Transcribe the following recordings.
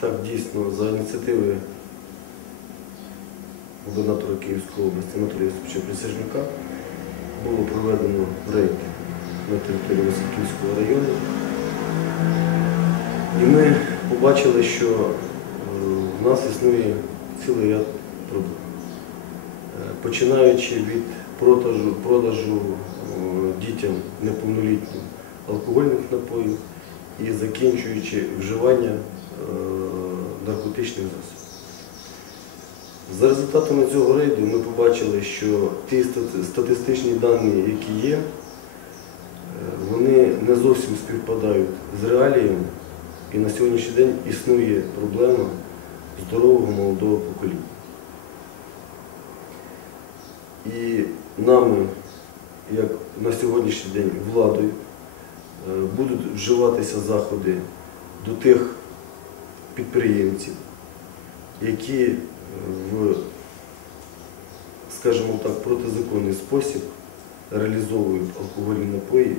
Так, дійсно, за ініціативи губернатора Київської області Анатолія Йосиповича Присяжнюка було проведено рейд на території Васильківського району. І ми побачили, що е, в нас існує цілий ряд проблем. Е, Починаючи від продажу, продажу е, дітям неповнолітнім алкогольних напоїв і закінчуючи вживання е, наркотичних засобів. За результатами цього рейду ми побачили, що ті статистичні дані, які є, е, вони не зовсім співпадають з реаліями, і на сьогоднішній день існує проблема здорового молодого покоління. І нами, як на сьогоднішній день владою, будуть вживатися заходи до тих підприємців, які е, в, скажімо так, протизаконний спосіб реалізовують алкогольні напої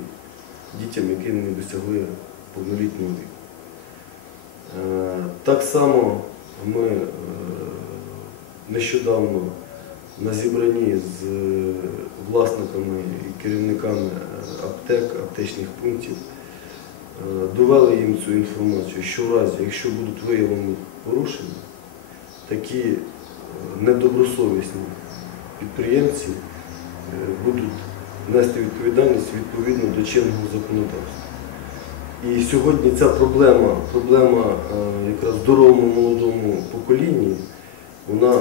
дітям, які не досягли повнолітнього віку. Е, Так само ми е, нещодавно на зібранні з е, власниками і керівниками е, аптек, аптечних пунктів е, довели їм цю інформацію, що в разі, якщо будуть виявлені порушення, такі е, недобросовісні підприємці е, будуть нести відповідальність відповідно до чинного законодавства. І сьогодні ця проблема, проблема якраз здоровому молодому поколінні, вона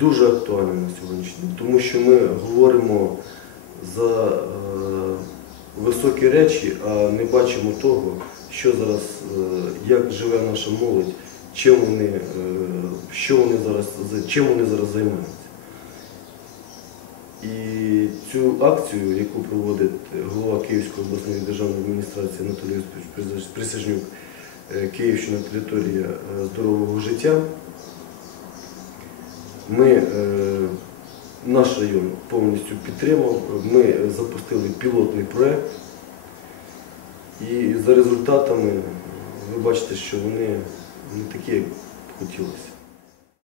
дуже актуальна на сьогоднішній день, тому що ми говоримо за е, високі речі, а не бачимо того, що зараз, е, як живе наша молодь, чим вони, е, що вони зараз, чим вони зараз займаються. І цю акцію, яку проводить голова Київської обласної державної адміністрації Анатолій Присяжнюк, е, Київщина територія е, здорового життя, ми, е, наш район повністю підтримав. Ми запустили пілотний проєкт. І за результатами ви бачите, що вони не такі, як хотілося.